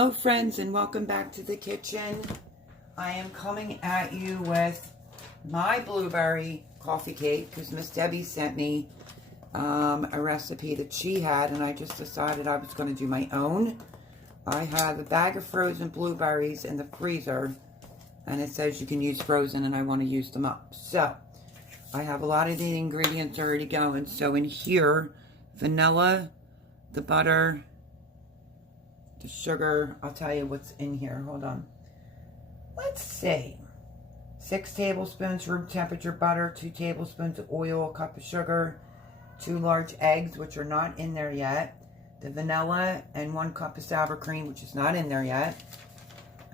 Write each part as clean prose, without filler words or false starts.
Hello friends, and welcome back to the kitchen. I am coming at you with my blueberry coffee cake because Miss Debbie sent me a recipe that she had, and I just decided I was going to do my own. I have a bag of frozen blueberries in the freezer, and it says you can use frozen, and I want to use them up. So I have a lot of the ingredients already going. So in here, vanilla, the butter, the sugar, I'll tell you what's in here. Hold on. Let's see. 6 tablespoons room temperature butter, 2 tablespoons of oil, a cup of sugar, 2 large eggs, which are not in there yet, the vanilla, and 1 cup of sour cream, which is not in there yet.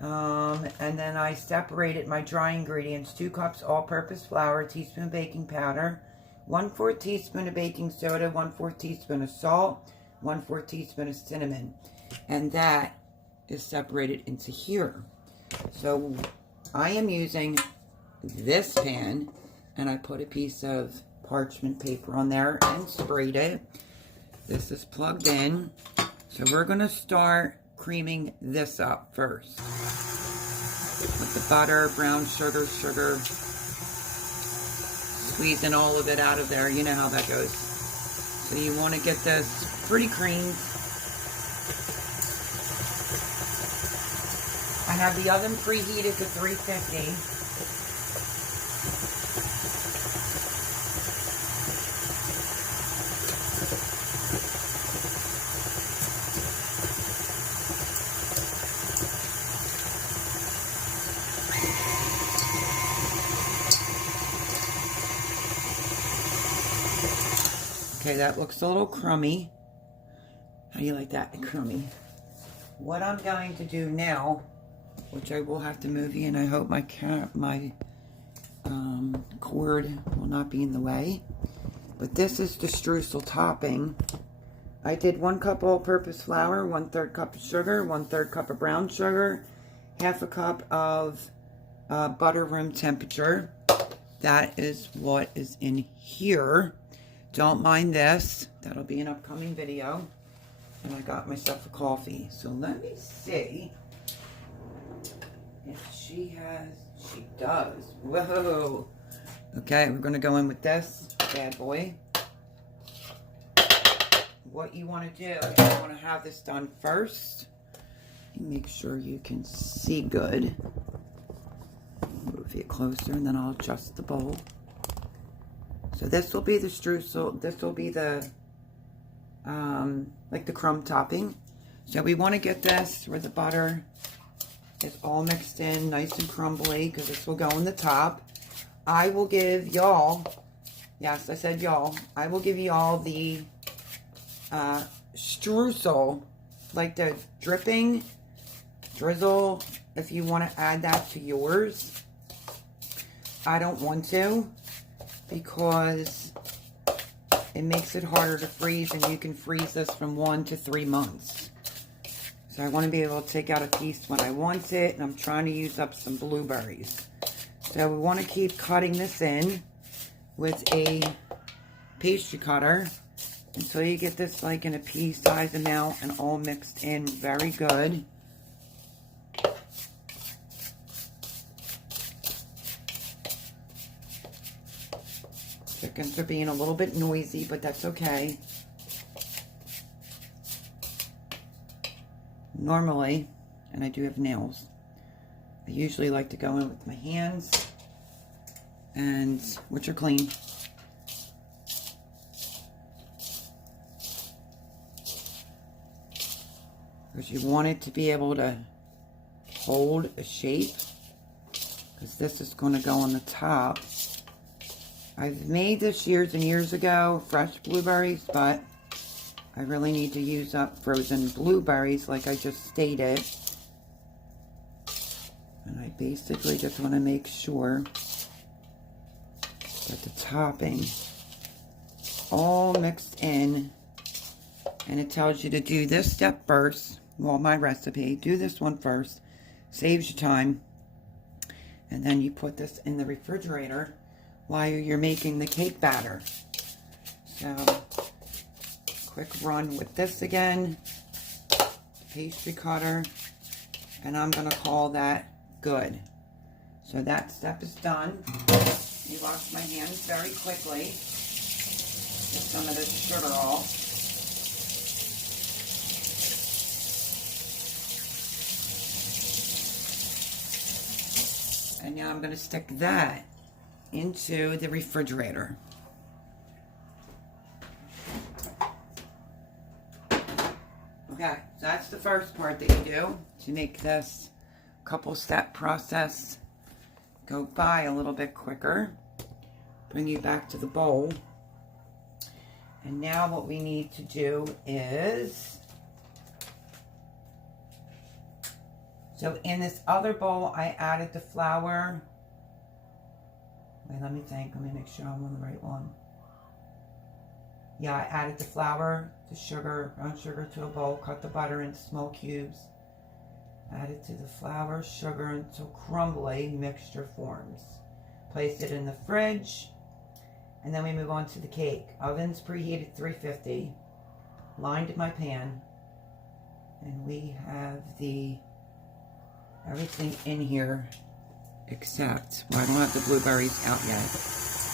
And then I separated my dry ingredients: 2 cups all-purpose flour, a teaspoon baking powder, 1/4 teaspoon of baking soda, 1/4 teaspoon of salt, 1/4 teaspoon of cinnamon. And that is separated into here. So I am using this pan, and I put a piece of parchment paper on there and sprayed it. This is plugged in. So we're going to start creaming this up first. With the butter, brown sugar, squeezing all of it out of there. You know how that goes. So you want to get this pretty creamed. I have the oven preheated to 350. Okay, that looks a little crummy. How do you like that? Crummy. What I'm going to do now, which I will have to move you, and I hope my cord will not be in the way. But this is the streusel topping. I did 1 cup all-purpose flour, 1/3 cup of sugar, 1/3 cup of brown sugar, 1/2 cup of butter room temperature. That is what is in here. Don't mind this. That'll be an upcoming video. And I got myself a coffee. So let me see if she does. Whoa. Okay, we're going to go in with this bad boy. What you want to do is you want to have this done first. Make sure you can see good. Move it closer, and then I'll adjust the bowl. So this will be the streusel. This will be the, like the crumb topping. So we want to get this where the butter is all mixed in, nice and crumbly, because this will go on the top. I will give y'all, yes, I said y'all, I will give y'all the streusel, like the dripping, drizzle, if you want to add that to yours. I don't want to, because it makes it harder to freeze, and you can freeze this from 1 to 3 months. So I want to be able to take out a piece when I want it, and I'm trying to use up some blueberries. So we want to keep cutting this in with a pastry cutter until you get this like in a pea-sized amount and all mixed in very good. Chickens are being a little bit noisy, but that's okay. Normally, and I do have nails, I usually like to go in with my hands, and which are clean. Because you want it to be able to hold a shape, because this is going to go on the top. I've made this years and years ago, fresh blueberries, but I really need to use up frozen blueberries like I just stated. And I basically just want to make sure that the topping all mixed in. And it tells you to do this step first. Well, my recipe, do this one first. Saves you time. And then you put this in the refrigerator while you're making the cake batter. So, quick run with this again. Pastry cutter. And I'm going to call that good. So that step is done. You wash my hands very quickly. Get some of this sugar off. And now I'm going to stick that into the refrigerator. Okay, so that's the first part that you do to make this couple step process go by a little bit quicker. Bring you back to the bowl. And now what we need to do is, so in this other bowl, I added the flour. Wait, let me think. Let me make sure I'm on the right one. Yeah, I added the flour, the sugar, brown sugar to a bowl, cut the butter into small cubes. Added to the flour, sugar until crumbly mixture forms. Place it in the fridge. And then we move on to the cake. Oven's preheated 350. Lined my pan. And we have everything in here except, well, I don't have the blueberries out yet.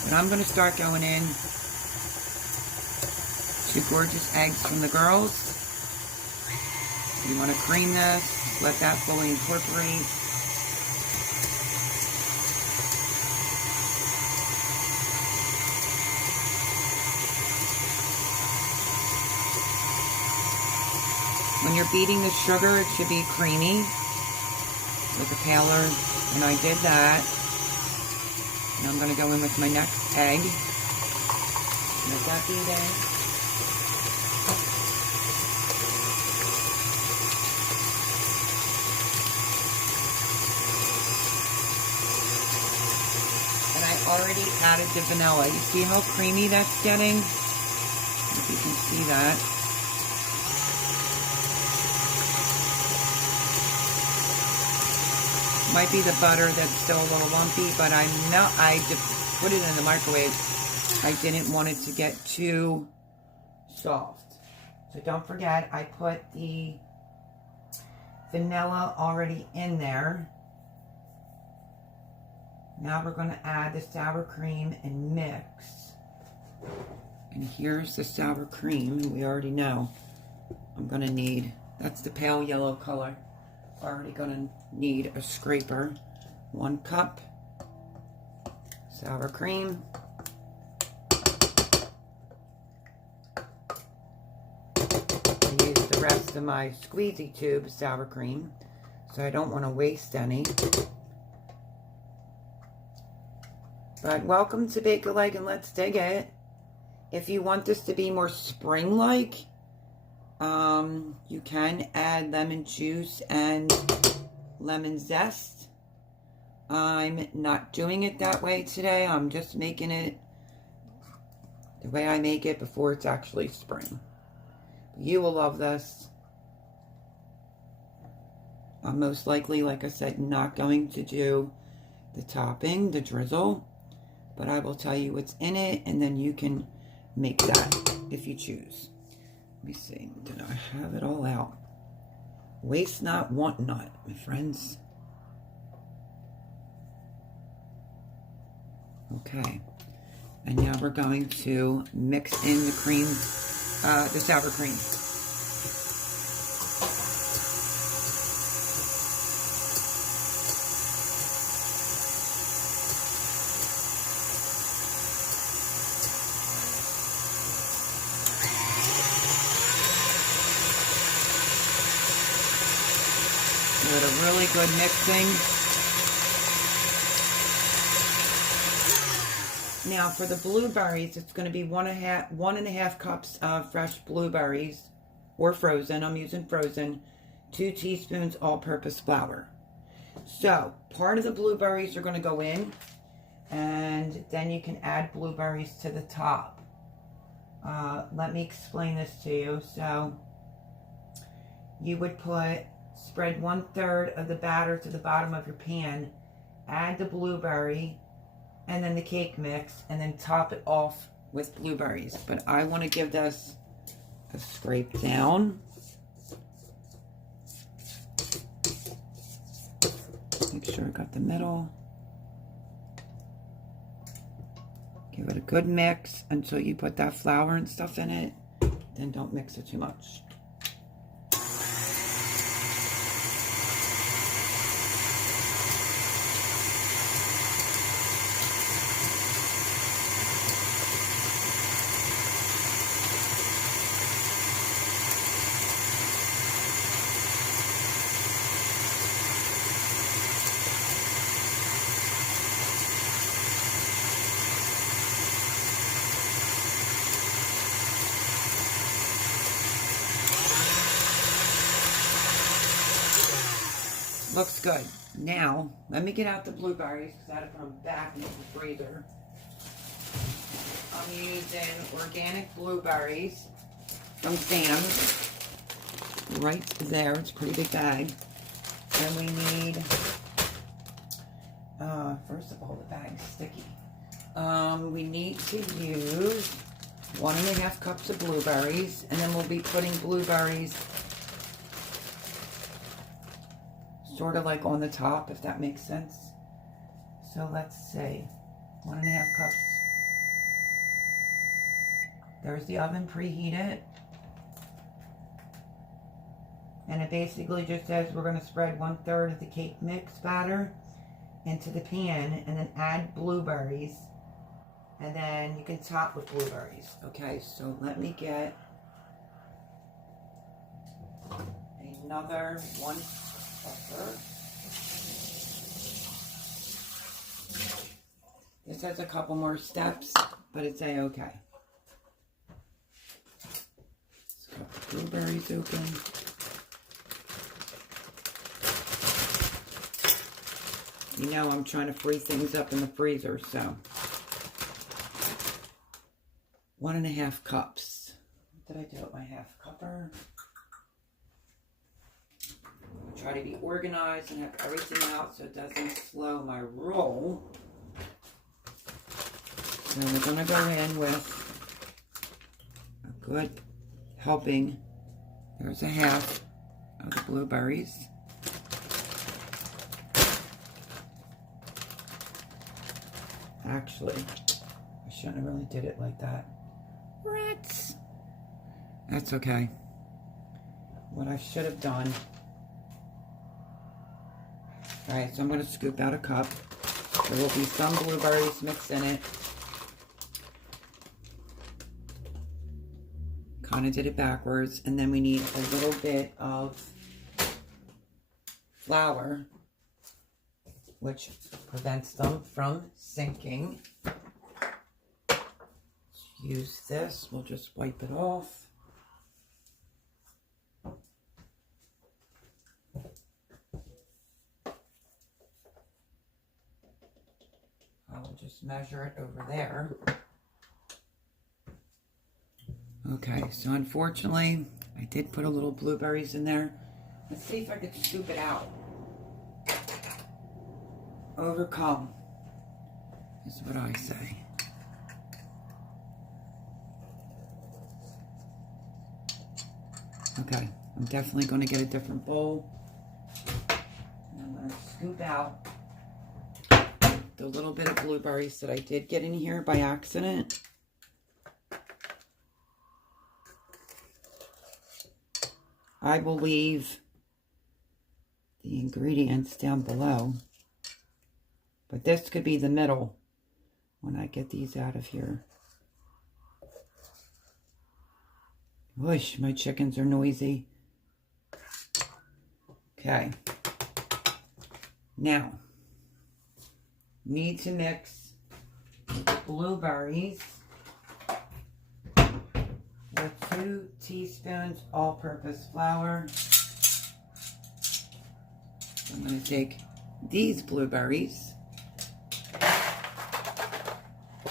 But I'm going to start going in. 2 gorgeous eggs from the girls. You want to cream this, let that fully incorporate. When you're beating the sugar, it should be creamy, like a paler, and I did that. And I'm going to go in with my next egg. Let that beat in. Already added the vanilla. You see how creamy that's getting? If you can see that. Might be the butter that's still a little lumpy, but I just put it in the microwave. I didn't want it to get too soft. So don't forget, I put the vanilla already in there. Now we're going to add the sour cream and mix. And here's the sour cream. We already know I'm going to need, that's the pale yellow color. Already going to need a scraper. 1 cup sour cream. I used the rest of my squeezy tube sour cream, so I don't want to waste any. But welcome to Bake a Leg and Let's Dig It. If you want this to be more spring-like, you can add lemon juice and lemon zest. I'm not doing it that way today. I'm just making it the way I make it before it's actually spring. You will love this. I'm most likely, like I said, not going to do the topping, the drizzle. But I will tell you what's in it, and then you can make that if you choose. Let me see. Did I have it all out? Waste not, want not, my friends. Okay. And now we're going to mix in the cream, the sour cream. With a really good mixing. Now for the blueberries, it's going to be 1.5 cups of fresh blueberries, or frozen. I'm using frozen. 2 teaspoons all-purpose flour. So part of the blueberries are going to go in, and then you can add blueberries to the top. Let me explain this to you. So you would spread 1/3 of the batter to the bottom of your pan, add the blueberry, and then the cake mix, and then top it off with blueberries. But I want to give this a scrape down. make sure I got the middle. Give it a good mix until you put that flour and stuff in it. Then don't mix it too much. Looks good. Now, let me get out the blueberries because I had to put them back into the freezer. I'm using organic blueberries from Sam's. Right there. It's a pretty big bag. And we need, first of all, the bag's sticky. We need to use 1.5 cups of blueberries. And then we'll be putting blueberries sort of like on the top, if that makes sense. So let's say 1.5 cups. There's the oven preheated. And it basically just says we're going to spread 1/3 of the cake mix batter into the pan and then add blueberries. And then you can top with blueberries. Okay, so let me get another 1 pepper. This has a couple more steps, but it's a-okay. Let's cut the blueberries open. You know I'm trying to free things up in the freezer, so 1.5 cups. What did I do with my half cupper? Try to be organized and have everything out so it doesn't slow my roll. And we're going to go in with a good helping. There's a half of the blueberries. Actually, I shouldn't have really did it like that. Rats! That's okay. What I should have done. Alright, so I'm going to scoop out a cup. There will be some blueberries mixed in it. Kind of did it backwards. And then we need a little bit of flour, which prevents them from sinking. Use this. We'll just wipe it off. I'll just measure it over there. Okay, so unfortunately, I did put a little blueberries in there. Let's see if I could scoop it out. Overcome is what I say. Okay, I'm definitely going to get a different bowl. And I'm going to scoop out the little bit of blueberries that I did get in here by accident. I will leave the ingredients down below. But this could be the middle when I get these out of here. Whoosh, my chickens are noisy. Okay. Now, need to mix the blueberries with 2 teaspoons all-purpose flour. I'm going to take these blueberries.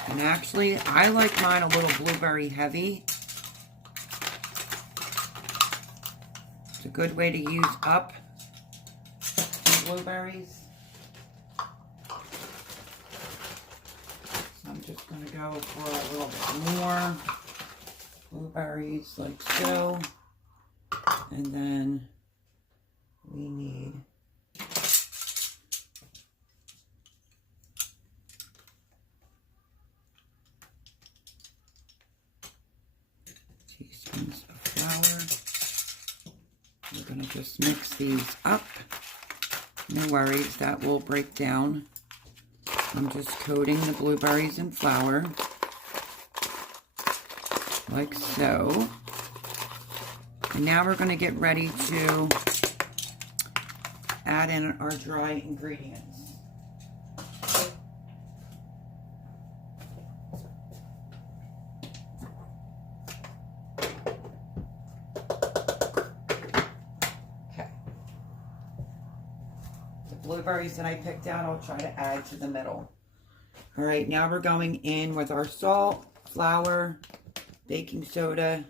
And actually, I like mine a little blueberry heavy. It's a good way to use up the blueberries. So I'm just going to go for a little bit more blueberries like so. And then we need just mix these up. No worries, that will break down. I'm just coating the blueberries in flour, like so. And now we're going to get ready to add in our dry ingredients. Blueberries that I picked out, I'll try to add to the middle. All right, now we're going in with our salt, flour, baking soda,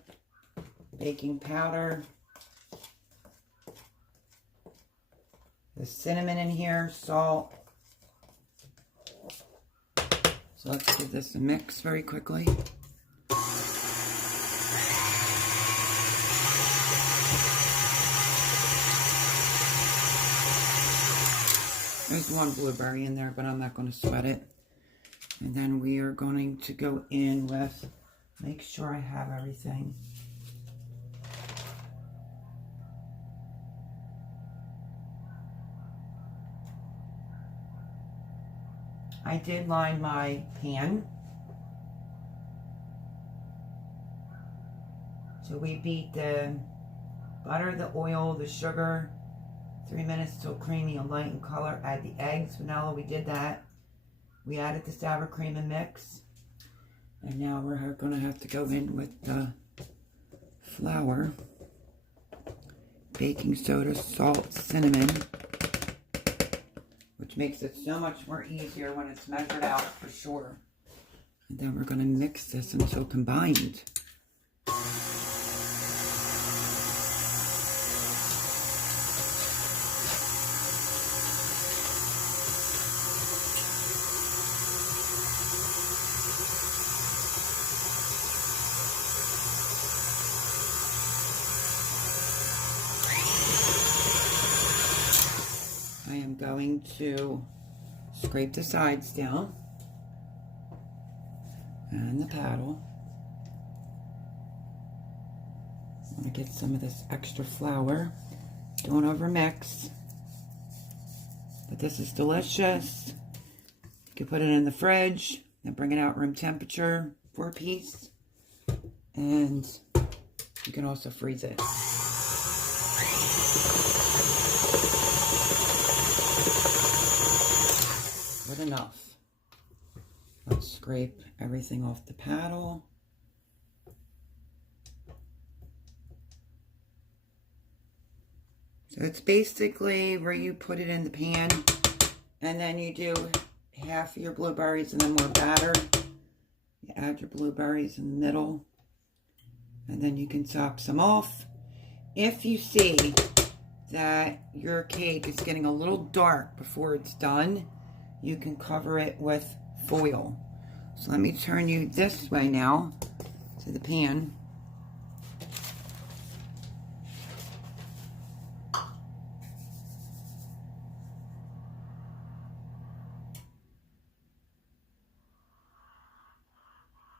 baking powder, the cinnamon in here, salt. So let's give this a mix very quickly. There's one blueberry in there, but I'm not going to sweat it. And then we are going to go in with, make sure I have everything. I did line my pan. So we beat the butter, the oil, the sugar, 3 minutes till creamy and light in color. Add the eggs, vanilla, we did that. We added the sour cream and mix. And now we're going to have to go in with the flour, baking soda, salt, cinnamon, which makes it so much more easier when it's measured out for sure. And then we're going to mix this until combined. I am going to scrape the sides down and the paddle. I'm going to get some of this extra flour. Don't overmix. But this is delicious. You can put it in the fridge and bring it out room temperature for a piece. And you can also freeze it. Good enough. Let's scrape everything off the paddle. So it's basically where you put it in the pan and then you do half of your blueberries and then more batter. You add your blueberries in the middle and then you can top some off. If you see that your cake is getting a little dark before it's done, you can cover it with foil. So let me turn you this way now to the pan.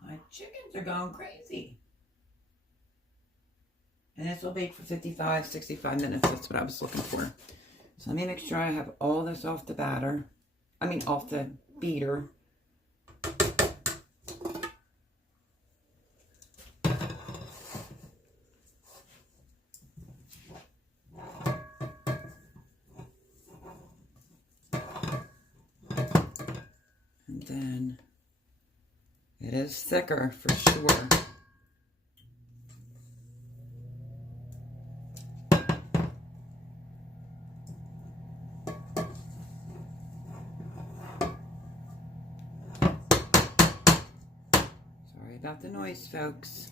My chickens are going crazy. And this will bake for 55, 65 minutes. That's what I was looking for. So let me make sure I have all this off the batter. Off the beater. And then it is thicker for sure. About the noise, folks.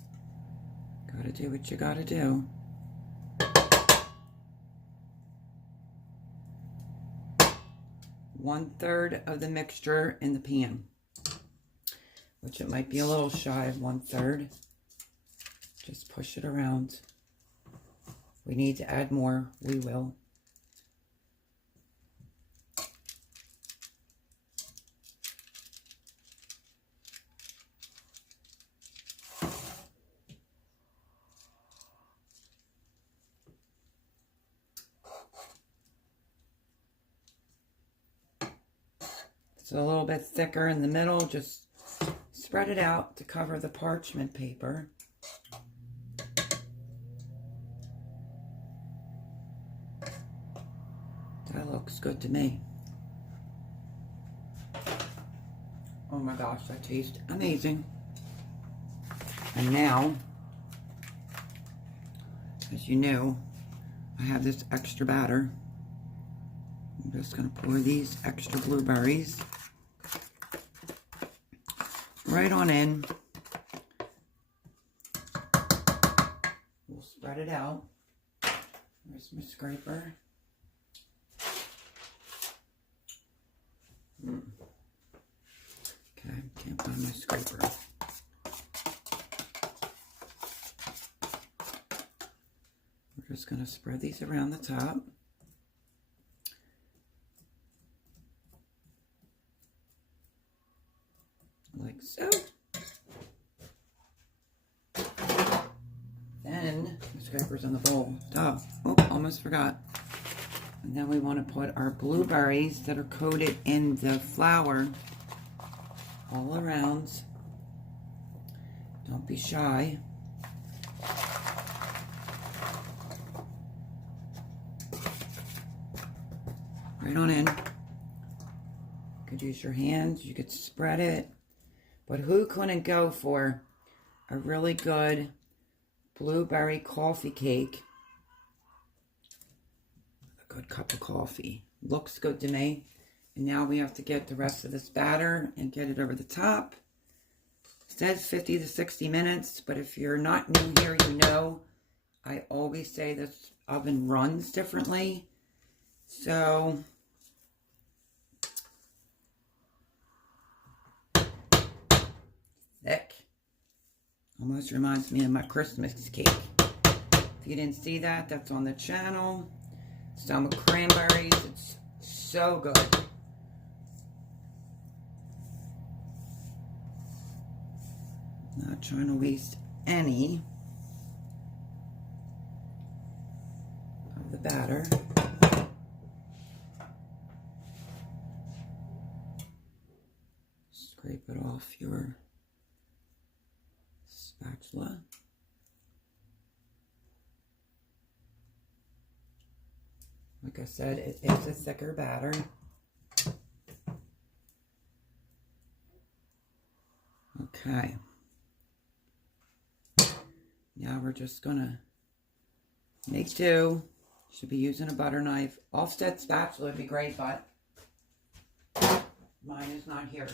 Gotta do what you gotta do. 1/3 of the mixture in the pan, which it might be a little shy of 1/3. Just push it around. We need to add more, we will. It's a little bit thicker in the middle. Just spread it out to cover the parchment paper. That looks good to me. Oh my gosh, that tastes amazing. And now, as you know, I have this extra batter. I'm just going to pour these extra blueberries right on in. We'll spread it out. There's my scraper. Okay, can't find my scraper. We're just going to spread these around the top. Like so. Then, the scraper's in the bowl. Duh. Oh, almost forgot. And then we want to put our blueberries that are coated in the flour all around. Don't be shy. Right on in. You could use your hands. You could spread it. But who couldn't go for a really good blueberry coffee cake? A good cup of coffee. Looks good to me. And now we have to get the rest of this batter and get it over the top. It says 50 to 60 minutes, but if you're not new here, you know I always say this oven runs differently. So thick. Almost reminds me of my Christmas cake. If you didn't see that, that's on the channel. Some with cranberries. It's so good. Not trying to waste any of the batter. Scrape it off your spatula. Like I said, it is a thicker batter. Okay. Now we're just gonna make do. Should be using a butter knife. Offset spatula would be great, but mine is not here.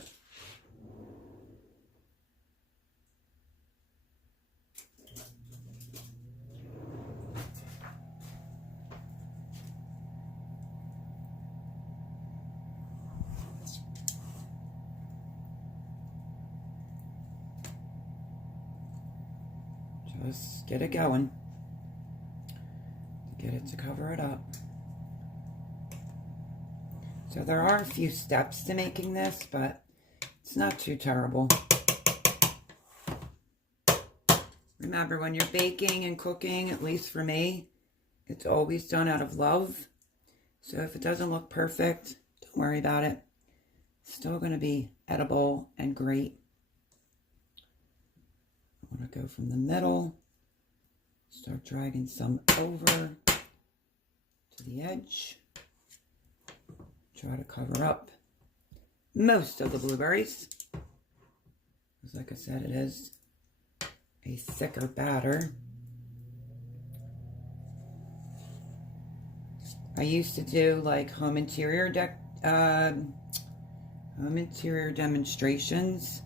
Just get it going. Get it to cover it up. So there are a few steps to making this, but it's not too terrible. Remember, when you're baking and cooking, at least for me, it's always done out of love. So if it doesn't look perfect, don't worry about it. It's still going to be edible and great. I want to go from the middle, start dragging some over to the edge. Try to cover up most of the blueberries. Because like I said, it is a thicker batter. I used to do like home interior demonstrations.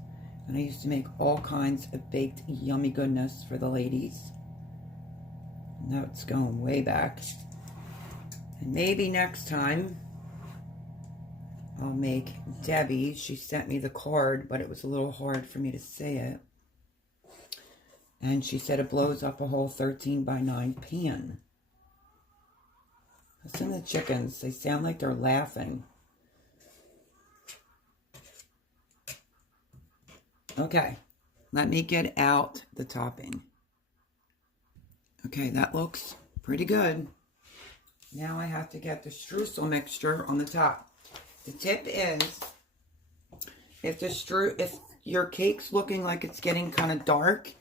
And I used to make all kinds of baked yummy goodness for the ladies. Now it's going way back. And maybe next time I'll make Debbie. She sent me the card, but it was a little hard for me to say it. And she said it blows up a whole 13 by 9 pan. Listen to the chickens. They sound like they're laughing. Okay, let me get out the topping. Okay, that looks pretty good. Now I have to get the streusel mixture on the top. The tip is if your cake's looking like it's getting kind of dark,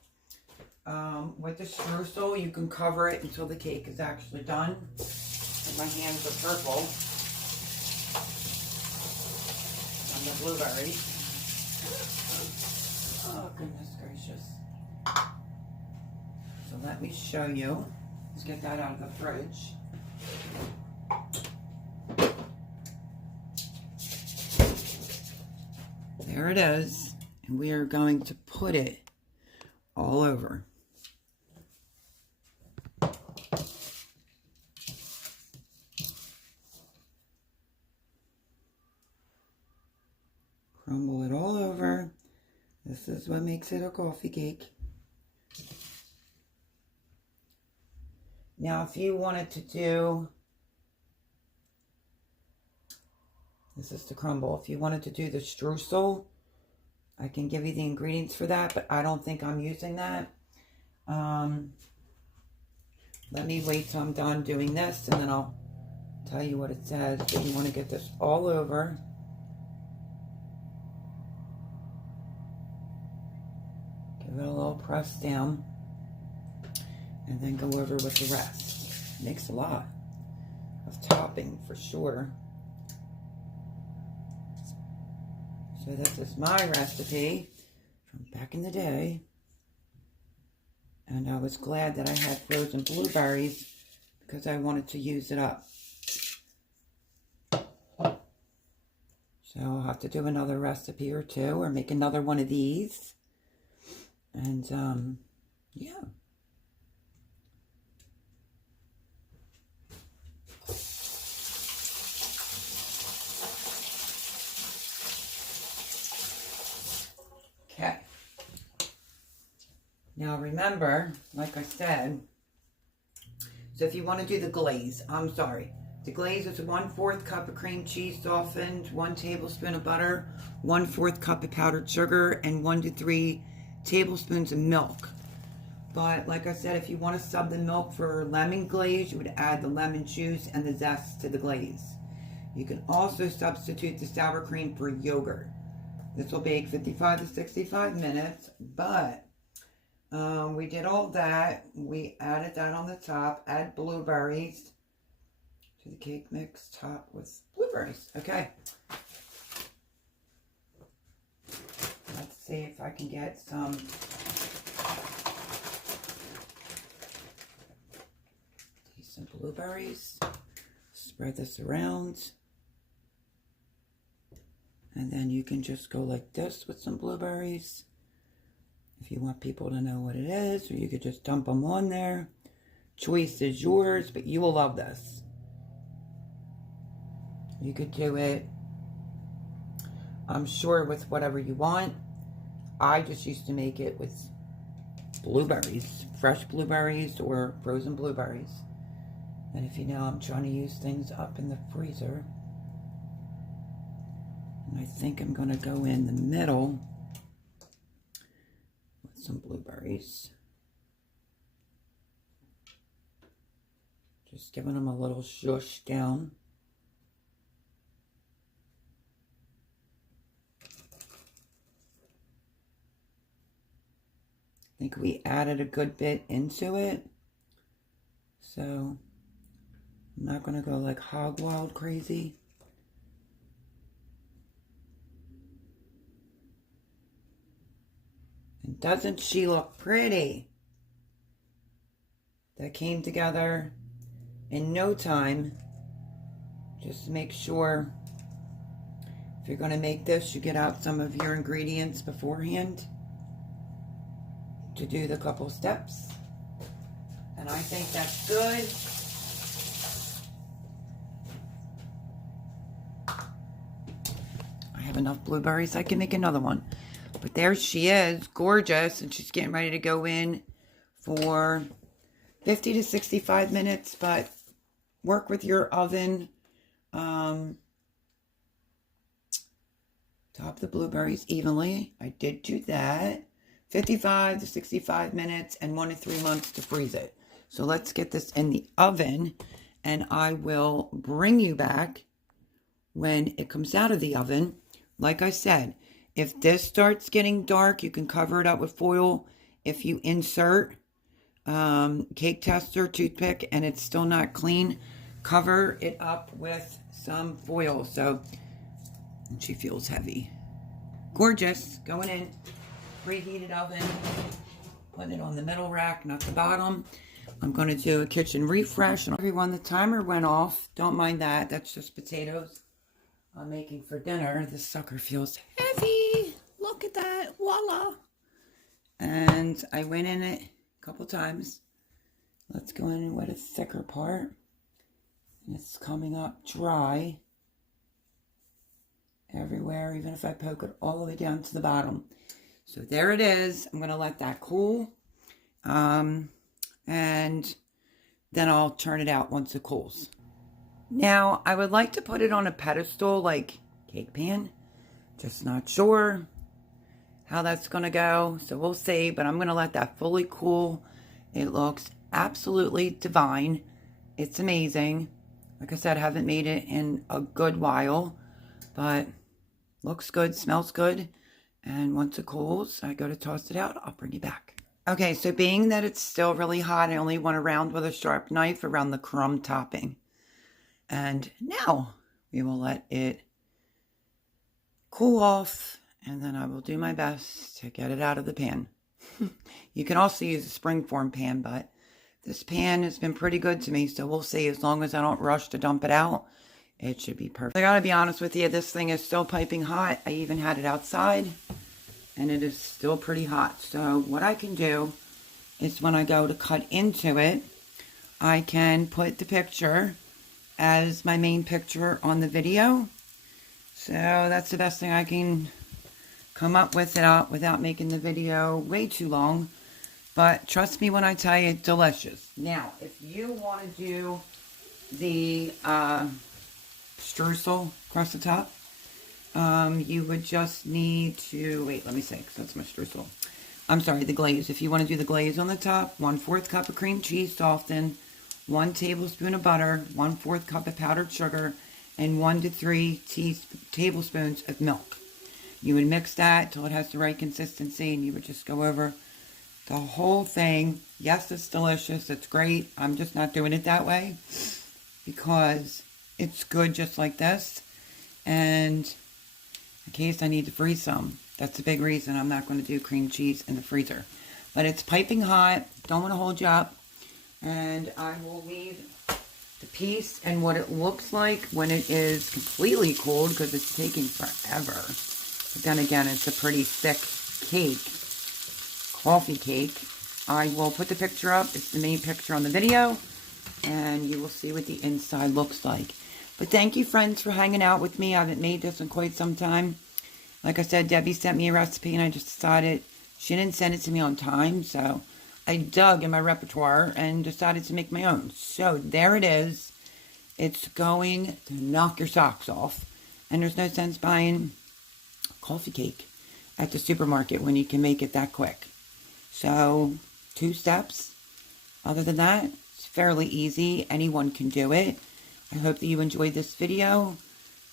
with the streusel, you can cover it until the cake is actually done. And my hands are purple on the blueberries. Oh, goodness gracious. So let me show you. Let's get that out of the fridge. There it is. And we are going to put it all over. Crumble it all over. This is what makes it a coffee cake. Now, if you wanted to do, this is the crumble. If you wanted to do the streusel, I can give you the ingredients for that, but I don't think I'm using that. Let me wait till I'm done doing this, and then I'll tell you what it says. But you want to get this all over. Give it a little press down. And then go over with the rest. Makes a lot of topping for sure. So this is my recipe from back in the day. And I was glad that I had frozen blueberries because I wanted to use it up. So I'll have to do another recipe or two or make another one of these. And yeah. Okay. Now remember, like I said, so if you want to do the glaze, the glaze is 1/4 cup of cream cheese softened, 1 tablespoon of butter, 1/4 cup of powdered sugar, and 1 to 3 tablespoons of milk. But like I said, if you want to sub the milk for lemon glaze, you would add the lemon juice and the zest to the glaze. You can also substitute the sour cream for yogurt. This will bake 55 to 65 minutes, but we did all that. We added that on the top. Add blueberries to the cake mix, top with blueberries. Okay. Let's see if I can get some decent blueberries. Spread this around. And then you can just go like this with some blueberries. If you want people to know what it is, or you could just dump them on there. Choice is yours, but you will love this. You could do it, I'm sure, with whatever you want. I just used to make it with blueberries, fresh blueberries or frozen blueberries. And if you know, I'm trying to use things up in the freezer. And I think I'm going to go in the middle with some blueberries. Just giving them a little shush down. I think we added a good bit into it. So I'm not going to go like hog wild crazy. And doesn't she look pretty? That came together in no time. Just make sure if you're going to make this, you get out some of your ingredients beforehand to do the couple steps. And I think that's good. I have enough blueberries, I can make another one. But there she is, gorgeous, and she's getting ready to go in for 50 to 65 minutes, but work with your oven. Top the blueberries evenly. I did do that. 55 to 65 minutes and 1 to 3 months to freeze it. So let's get this in the oven, and I will bring you back when it comes out of the oven. Like I said, If this starts getting dark, you can cover it up with foil. If you insert cake tester, toothpick, and it's still not clean, cover it up with some foil. So she feels heavy. Gorgeous. Going in. Preheated oven. Put it on the middle rack, not the bottom. I'm going to do a kitchen refresh. Everyone, the timer went off. Don't mind that. That's just potatoes I'm making for dinner. This sucker feels heavy. Look at that. Voila. And I went in it a couple times. Let's go in with a thicker part. And it's coming up dry everywhere, even if I poke it all the way down to the bottom. So there it is. I'm going to let that cool. And then I'll turn it out once it cools. Now, I would like to put it on a pedestal like cake pan. Just not sure how that's going to go. So we'll see. But I'm going to let that fully cool. It looks absolutely divine. It's amazing. Like I said, I haven't made it in a good while. But looks good, smells good. And once it cools, I go to toss it out. I'll bring you back. Okay, so being that it's still really hot, I only went around with a sharp knife around the crumb topping. And now we will let it cool off, and then I will do my best to get it out of the pan. You can also use a springform pan, but this pan has been pretty good to me, so we'll see. As long as I don't rush to dump it out, it should be perfect. I gotta be honest with you, this thing is still piping hot. I even had it outside, and it is still pretty hot. So what I can do is when I go to cut into it, I can put the picture as my main picture on the video. So that's the best thing I can come up with without making the video way too long. But trust me when I tell you, delicious. Now, if you want to do the streusel across the top, you would just need to, wait, let me say, because that's my streusel. I'm sorry, the glaze. If you want to do the glaze on the top, 1/4 cup of cream cheese softened, 1 tablespoon of butter, 1/4 cup of powdered sugar, and 1 to 3 tablespoons of milk. You would mix that till it has the right consistency, and you would just go over the whole thing. Yes, it's delicious. It's great. I'm just not doing it that way because it's good just like this. And in case I need to freeze some, that's a big reason I'm not going to do cream cheese in the freezer. But it's piping hot. Don't want to hold you up. And I will leave the piece and what it looks like when it is completely cooled, because it's taking forever. But then again, it's a pretty thick cake, coffee cake. I will put the picture up. It's the main picture on the video, and you will see what the inside looks like. But thank you, friends, for hanging out with me. I haven't made this in quite some time. Like I said, Debbie sent me a recipe, and I just decided she didn't send it to me on time, so I dug in my repertoire and decided to make my own. So there it is. It's going to knock your socks off. And there's no sense buying coffee cake at the supermarket when you can make it that quick. So 2 steps. Other than that, it's fairly easy. Anyone can do it. I hope that you enjoyed this video.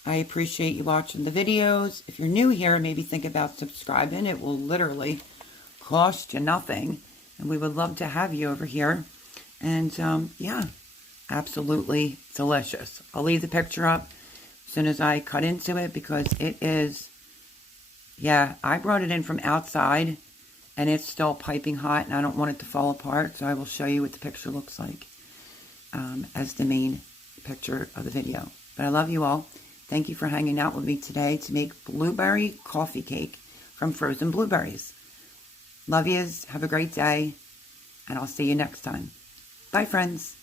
I appreciate you watching the videos. If you're new here, maybe think about subscribing. It will literally cost you nothing. And we would love to have you over here. And, yeah, absolutely delicious. I'll leave the picture up as soon as I cut into it because it is, yeah, I brought it in from outside and it's still piping hot and I don't want it to fall apart. So I will show you what the picture looks like as the main picture of the video. But I love you all. Thank you for hanging out with me today to make blueberry coffee cake from frozen blueberries. Love yous. Have a great day. And I'll see you next time. Bye, friends.